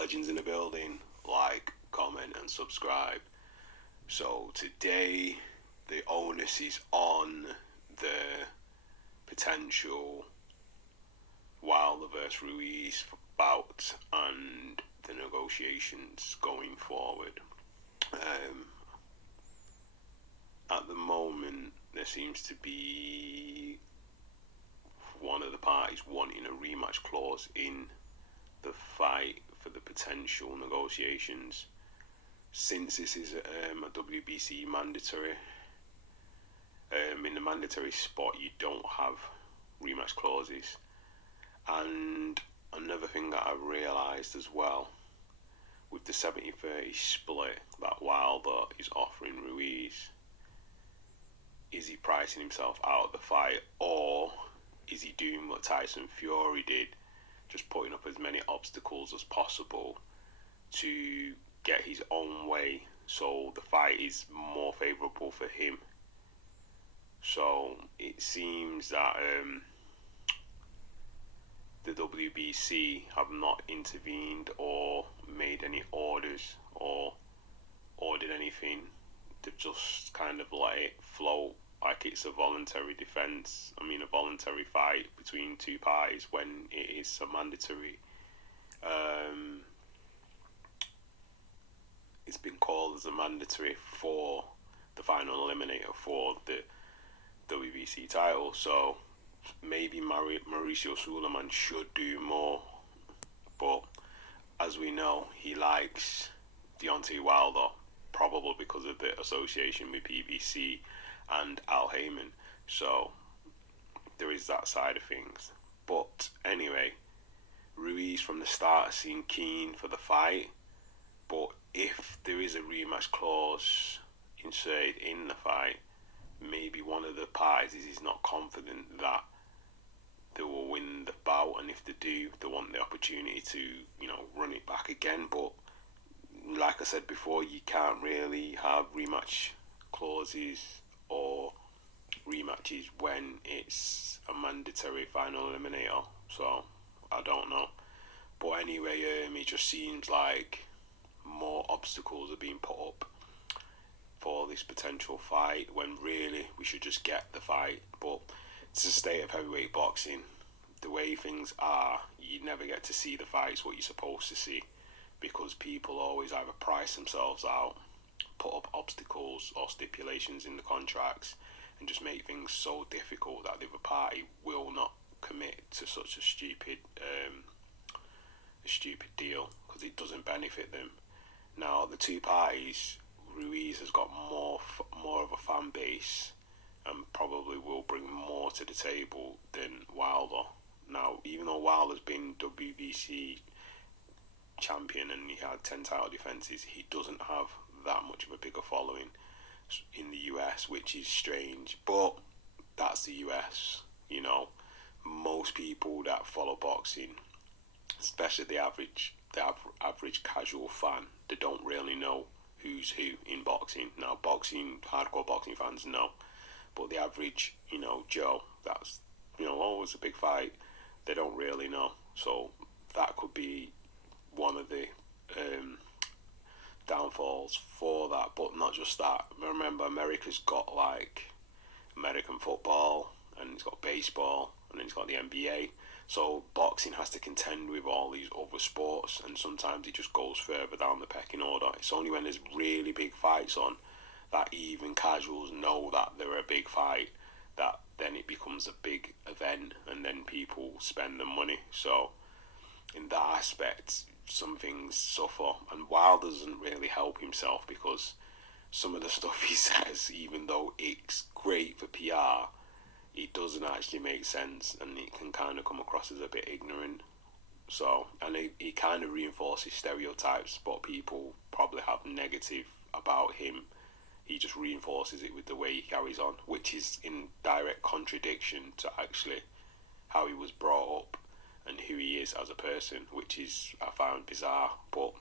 legends in the building. Like, comment, and subscribe. So today, the onus is on the potential Wilder versus Ruiz bout and the negotiations going forward. At the moment, there seems to be one of the parties wanting a rematch clause in the fight for the potential negotiations. Since this is a WBC mandatory, in the mandatory spot you don't have rematch clauses. And another thing that I've realised as well, with the 70-30 split that Wilder is offering Ruiz, is he pricing himself out of the fight, or is he doing what Tyson Fury did, just putting up as many obstacles as possible to get his own way so the fight is more favourable for him? So it seems that the WBC have not intervened or made any orders or ordered anything. They've just kind of let it float like it's a voluntary defence. A voluntary fight between two parties when it is a mandatory. It's been called as a mandatory for the final eliminator for the WBC title. So maybe Mauricio Suleiman should do more. But as we know, he likes Deontay Wilder, probably because of the association with PBC and Al Heyman. So there is that side of things. But anyway, Ruiz from the start seemed keen for the fight. But if there is a rematch clause inserted in the fight, maybe one of the parties is not confident that they will win the bout, and if they do, they want the opportunity to, run it back again. But like I said before, you can't really have rematch clauses or rematches when it's a mandatory final eliminator. So I don't know. But anyway, it just seems like more obstacles are being put up for this potential fight, when really we should just get the fight. But it's a state of heavyweight boxing. The way things are, you never get to see the fights what you're supposed to see, because people always either price themselves out, put up obstacles or stipulations in the contracts, and just make things so difficult that the other party will not commit to such a stupid deal, because it doesn't benefit them. Now, the two parties, Ruiz has got more of a fan base and probably will bring more to the table than Wilder. Now, even though Wilder's been WBC champion and he had 10 title defences, he doesn't have that much of a bigger following in the US, which is strange. But that's the US, Most people that follow boxing, especially the average casual fan, they don't really know who's who in boxing. Now, hardcore boxing fans know, but the average, Joe, that's, always a big fight, they don't really know. So that could be one of the downfalls for that. But not just that. Remember, America's got like American football, and it's got baseball, and then it's got the NBA. So boxing has to contend with all these other sports, and sometimes it just goes further down the pecking order. It's only when there's really big fights on that even casuals know that they're a big fight, that then it becomes a big event, and then people spend the money. So in that aspect, some things suffer, and Wilder doesn't really help himself, because some of the stuff he says, even though it's great for PR, it doesn't actually make sense, and it can kind of come across as a bit ignorant. So, and it kind of reinforces stereotypes what people probably have negative about him. He just reinforces it with the way he carries on, which is in direct contradiction to actually how he was brought up and who he is as a person, which is, I found bizarre. But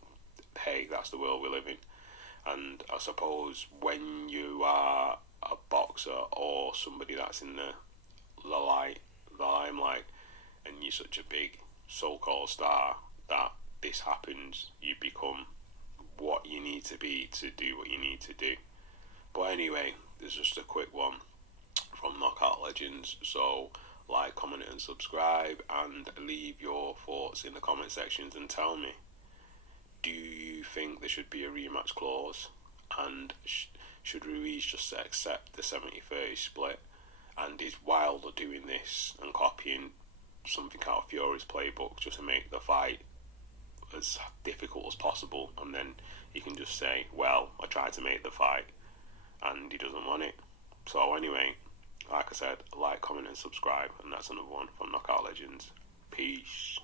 hey, that's the world we live in. And I suppose when you are a boxer or somebody that's in the limelight, and you're such a big so-called star, that this happens, you become what you need to be to do what you need to do. But anyway, there's just a quick one from Knockout Legends. So like, comment, and subscribe, and leave your thoughts in the comment sections and tell me, do you think there should be a rematch clause? And should Ruiz just accept the 70-30 split? And is Wilder doing this and copying something out of Fury's playbook just to make the fight as difficult as possible? And then he can just say, well, I tried to make the fight and he doesn't want it. So anyway, like I said, like, comment, and subscribe, and that's another one from Knockout Legends. Peace.